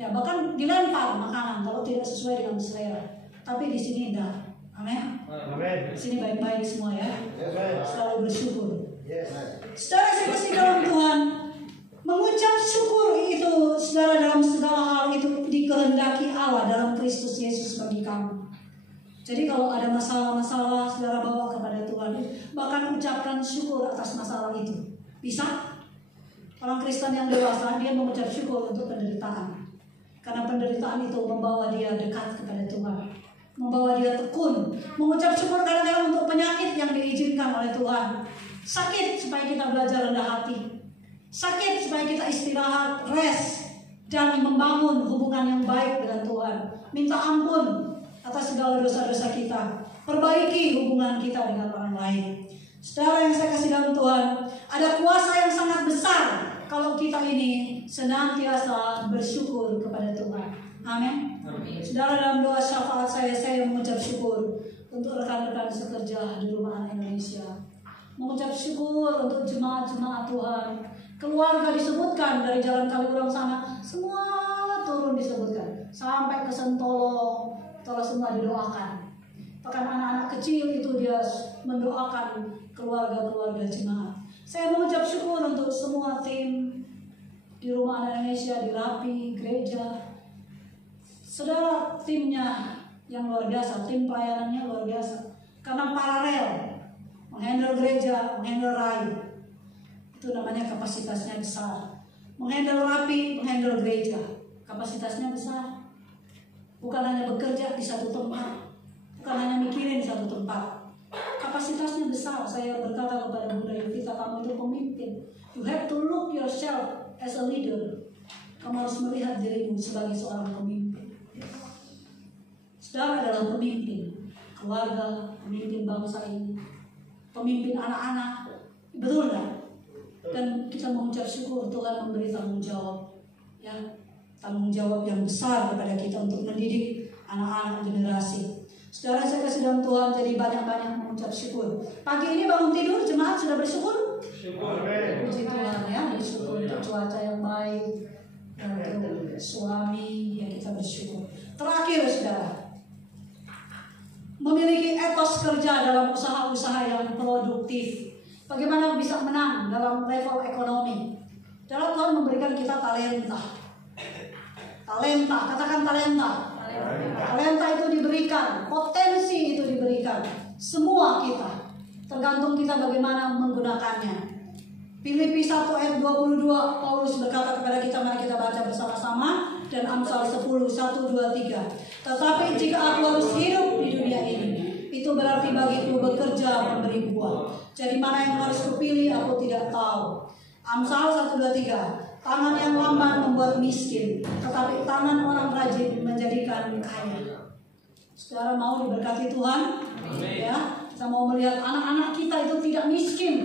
ya, bahkan dilempar makanan kalau tidak sesuai dengan selera. Tapi di sini enggak, amin. Di sini baik-baik semua ya, selalu bersyukur. Saudara saya kasih dalam Tuhan, mengucap syukur itu, saudara, dalam segala hal itu dikehendaki Allah dalam Kristus Yesus bagi kamu. Jadi kalau ada masalah-masalah, saudara bawa kepada Tuhan, bahkan ucapkan syukur atas masalah itu. Bisa? Orang Kristen yang dewasa, dia mengucap syukur untuk penderitaan. Karena penderitaan itu membawa dia dekat kepada Tuhan, membawa dia tekun. Mengucap syukur kadang-kadang untuk penyakit yang diizinkan oleh Tuhan. Sakit supaya kita belajar rendah hati. Sakit supaya kita istirahat, rest, dan membangun hubungan yang baik dengan Tuhan. Minta ampun atas segala dosa-dosa kita. Perbaiki hubungan kita dengan orang lain. Saudara yang saya kasih dalam Tuhan, ada kuasa yang sangat besar kalau kita ini senantiasa bersyukur kepada Tuhan. Amin. Saudara, dalam doa syafaat saya mengucap syukur untuk rekan-rekan sekerja di rumah anak Indonesia. Mengucap syukur untuk jemaat-jemaat Tuhan. Keluarga disebutkan dari Jalan Kaliurang sana, semua turun disebutkan. Sampai ke Sentolo, telah semua didoakan. Bahkan anak-anak kecil itu dia mendoakan keluarga-keluarga jemaat. Saya mengucap syukur untuk semua tim di rumah anak Indonesia, di Rapi, gereja. Saudara, timnya yang luar biasa, tim pelayanannya luar biasa. Karena paralel, menghandle gereja, menghandle rai. Itu namanya kapasitasnya besar. Menghandle rapi, menghandle gereja, kapasitasnya besar. Bukan hanya bekerja di satu tempat, bukan hanya mikirin di satu tempat. Kapasitasnya besar. Saya berkata kepada Bunda Yovita, kamu itu pemimpin. You have to look yourself as a leader. Kamu harus melihat dirimu sebagai seorang pemimpin. Saudara adalah pemimpin keluarga, pemimpin bangsa ini, pemimpin anak-anak. Betul nggak? Dan kita mengucap syukur Tuhan memberi tanggung jawab, ya, tanggung jawab yang besar kepada kita untuk mendidik anak-anak generasi. Saudara, saya kasih dalam Tuhan, jadi banyak-banyak mengucap syukur. Pagi ini bangun tidur, jemaat sudah bersyukur? Syukur. Puji Tuhan, ya, bersyukur untuk cuaca yang baik, untuk suami yang kita bersyukur. Terakhir, saudara, memiliki etos kerja dalam usaha-usaha yang produktif. Bagaimana bisa menang dalam level ekonomi? Dalam Tuhan memberikan kita talenta. Talenta, katakan talenta. Talenta itu diberikan, potensi itu diberikan. Semua kita, tergantung kita bagaimana menggunakannya. Filipi 1 ayat 22, Paulus berkata kepada kita, mari kita baca bersama-sama. Dan Amsal 10, 1, 2, 3. Tetapi jika aku harus hidup di dunia ini, itu berarti bagiku bekerja memberi buah. Jadi mana yang harus kupilih aku tidak tahu. Amsal 1, 2, 3. Tangan yang lamban membuat miskin, tetapi tangan orang rajin menjadikan kaya. Saudara mau diberkati Tuhan? Ya, kita mau melihat anak-anak kita itu tidak miskin,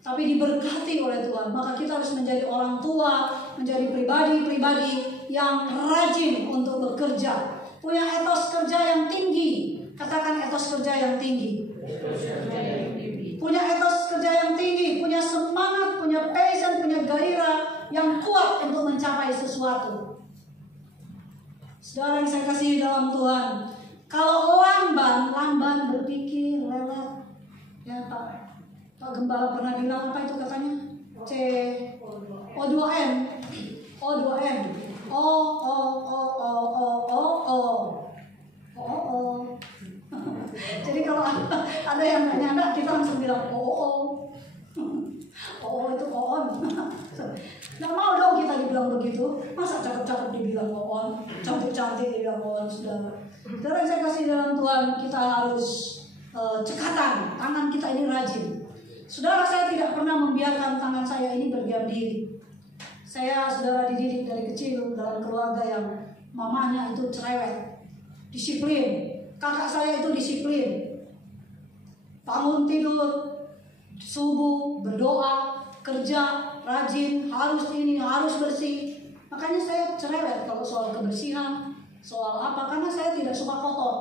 tapi diberkati oleh Tuhan. Maka kita harus menjadi orang tua, menjadi pribadi-pribadi yang rajin untuk bekerja, punya etos kerja yang tinggi. Katakan etos kerja yang tinggi. Punya etos kerja yang tinggi, punya semangat, punya passion, punya gairah yang kuat untuk mencapai sesuatu. Saudara yang saya kasih dalam Tuhan, kalau lamban berpikir lelet. Ya Pak Gembala pernah bilang apa itu katanya? O2M. Jadi kalau ada yang nggak nyanda, kita langsung bilang itu on. Nggak mau dong kita dibilang begitu. Masa cakep-cakep dibilang on, cantik-cantik dibilang on, saudara. Saudara yang saya kasih dalam Tuhan, kita harus cekatan. Tangan kita ini rajin. Saudara, saya tidak pernah membiarkan tangan saya ini berdiam diri. Saya, saudara, dididik dari kecil dalam keluarga yang mamanya itu cerewet, disiplin. Kakak saya itu disiplin. Bangun tidur, subuh, berdoa, kerja, rajin, harus ini, harus bersih. Makanya saya cerewet kalau soal kebersihan, soal apa, karena saya tidak suka kotor.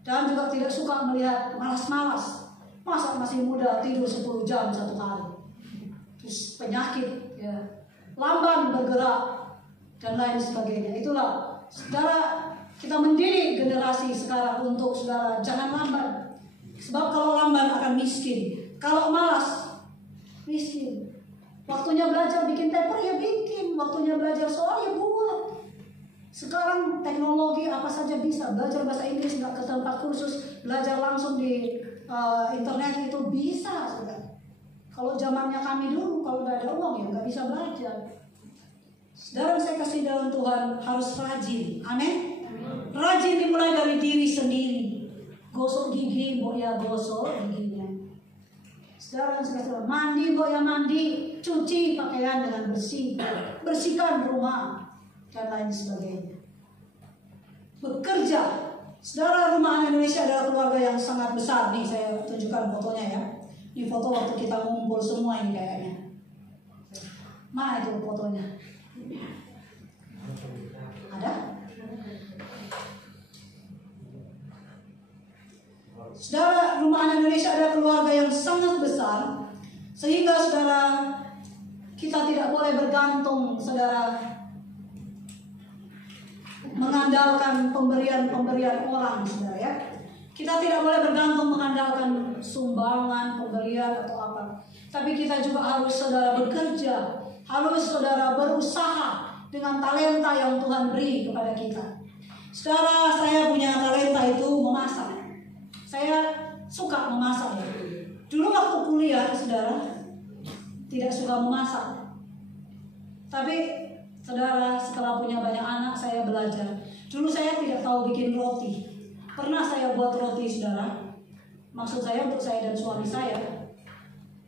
Dan juga tidak suka melihat malas-malas. Masa masih muda tidur 10 jam satu hari. Terus penyakit, ya, lamban bergerak, dan lain sebagainya. Itulah, saudara, kita mendidik generasi sekarang untuk saudara jangan lamban. Sebab kalau lamban akan miskin. Kalau malas, miskin. Waktunya belajar bikin paper ya bikin. Waktunya belajar soal ya buat. Sekarang teknologi apa saja bisa. Belajar bahasa Inggris nggak ke tempat kursus. Belajar langsung di internet itu bisa, saudara. Kalau zamannya kami dulu, kalau nggak ada uang ya nggak bisa belajar. Saudara saya kasih dalam Tuhan harus rajin. Amin. Rajin dimulai dari diri sendiri. Gosok gigi, mbok ya gosok giginya. Saudara saya kasih mandi, mbok ya mandi. Cuci pakaian dengan bersih. Bersihkan rumah dan lain sebagainya. Bekerja. Saudara, Rumah Anak Indonesia adalah keluarga yang sangat besar. Nih saya tunjukkan fotonya ya. Ini foto waktu kita ngumpul semua ini kayaknya. Mana itu fotonya? Ada? Saudara, Rumah Anak Indonesia adalah keluarga yang sangat besar. Sehingga saudara, kita tidak boleh bergantung, saudara, mengandalkan pemberian-pemberian orang, saudara ya. Kita tidak boleh bergantung mengandalkan sumbangan, pemberian atau apa. Tapi kita juga harus saudara bekerja, harus saudara berusaha dengan talenta yang Tuhan beri kepada kita. Saudara, saya punya talenta itu memasak. Saya suka memasak ya. Dulu waktu kuliah, saudara, tidak suka memasak. Tapi saudara, setelah punya banyak anak, saya belajar. Dulu saya tidak tahu bikin roti. Pernah saya buat roti, saudara. Maksud saya untuk saya dan suami saya.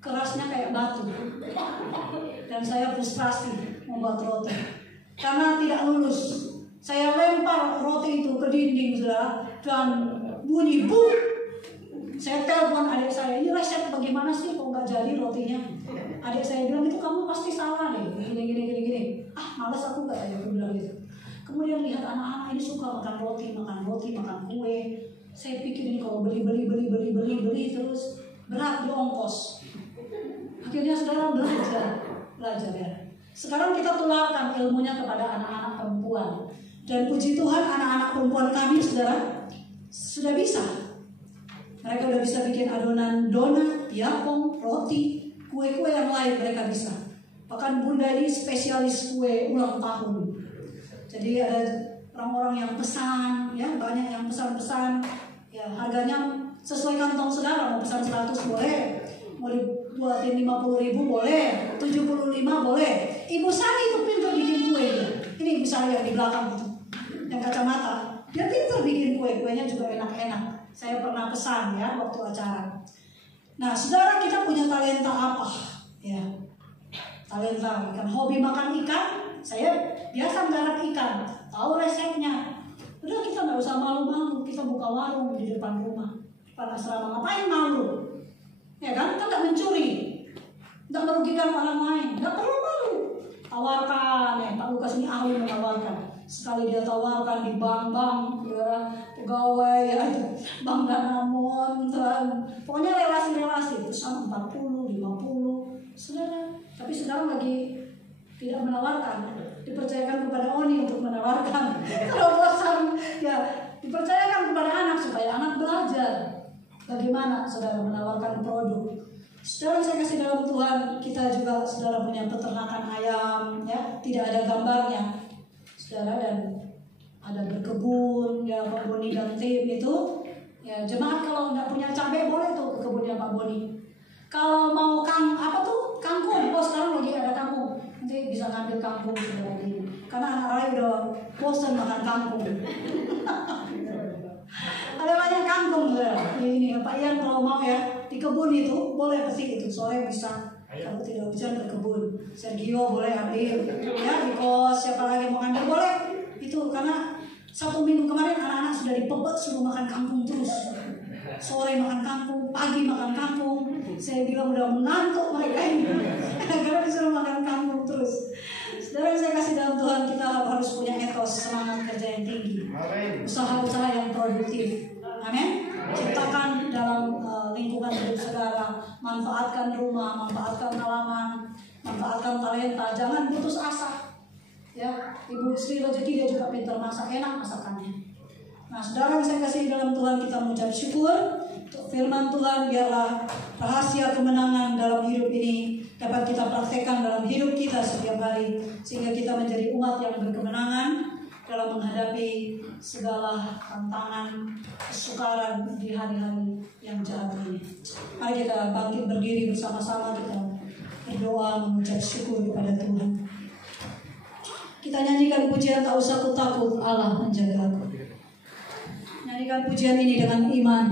Kerasnya kayak batu. Dan saya frustrasi membuat roti. Karena tidak lulus. Saya lempar roti itu ke dinding, saudara. Dan bunyi buk. Saya telepon adik saya, ini resep bagaimana sih kok nggak jadi rotinya? Adik saya bilang, itu kamu pasti salah deh, gini. Malas aku nggak ya, aku bilang gitu. Kemudian lihat anak-anak ini suka makan roti, makan kue. Saya pikir ini kalau beli terus berat di ongkos. Akhirnya saudara belajar ya. Sekarang kita tularkan ilmunya kepada anak-anak perempuan. Dan puji Tuhan anak-anak perempuan kami saudara sudah bisa. Mereka udah bisa bikin adonan donat, yapong, roti, kue-kue yang lain mereka bisa. Bahkan Bunda ini spesialis kue ulang tahun. Jadi ada orang-orang yang pesan, ya banyak yang pesan-pesan. Ya harganya sesuai kantong saudara, mau pesan 100 boleh, mau dibuatin 50.000 boleh, 75 boleh. Ibu Sani itu pintar bikin kue ya. Ini ibu saya di belakang itu, yang kacamata. Dia pintar bikin kue, kuenya juga enak-enak. Saya pernah pesan ya waktu acara. Nah, saudara, kita punya talenta apa? Ya, talenta ikan. Hobi makan ikan. Saya biasa menggarap ikan. Tahu resepnya. Udah kita nggak usah malu-malu. Kita buka warung di depan rumah, depan asrama. Ngapain malu? Ya kan? Kita nggak mencuri, nggak merugikan orang lain. Nggak perlu malu. Tawarkan. Ya, Pak Lukas ini ahli menawarkan. Sekali dia tawarkan di bank-bank, ya, pegawai, ya, bank Danamon, pokoknya relasi-relasi itu sama 40, 50, saudara. Tapi saudara lagi tidak menawarkan, dipercayakan kepada Oni untuk menawarkan. Kalau bosan, ya dipercayakan kepada anak supaya anak belajar bagaimana saudara menawarkan produk. Saudara, saya kasih dalam Tuhan, kita juga saudara punya peternakan ayam, ya, tidak ada gambarnya. Saudara, dan ada berkebun, ya Pak Boni dan tim itu, ya jemaat kalau nggak punya cabai boleh tuh ke kebunnya Pak Boni. Kalau mau kangkung, sekarang lagi ada kangkung, nanti bisa ngambil kangkung saudara ini. Karena anak Rai udah bosan makan kangkung. Ada banyak kangkung saudara. Ini Pak Ian kalau mau ya di kebun itu boleh petik itu, sore bisa. Kalau tidak hujan berkebun, Sergio boleh ambil, ya di kos siapa lagi mau ambil boleh. Itu karena 1 minggu kemarin anak-anak sudah dipepet suruh makan kangkung terus. Sore makan kangkung, pagi makan kangkung. Saya bilang udah mengantuk mereka ini karena disuruh makan kangkung terus. Saudara, saya kasih dalam Tuhan, kita harus punya etos semangat kerja yang tinggi, usaha-usaha yang produktif. Amin. Ciptakan dalam lingkungan hidup saudara, manfaatkan rumah, manfaatkan halaman, manfaatkan talenta, jangan putus asa. Ya, Ibu Sri rezeki dia juga pintar masak, enak masakannya. Nah, saudara, saya kasih dalam Tuhan, kita mengucap syukur untuk firman Tuhan. Biarlah rahasia kemenangan dalam hidup ini dapat kita praktekkan dalam hidup kita setiap hari, sehingga kita menjadi umat yang berkemenangan dalam menghadapi segala tantangan, kesukaran di hari-hari yang jahat ini. Mari kita bangkit berdiri bersama-sama, kita berdoa mengucap syukur kepada Tuhan. Kita nyanyikan pujian tak usah ku takut, Allah menjaga aku. Nyanyikan pujian ini dengan iman.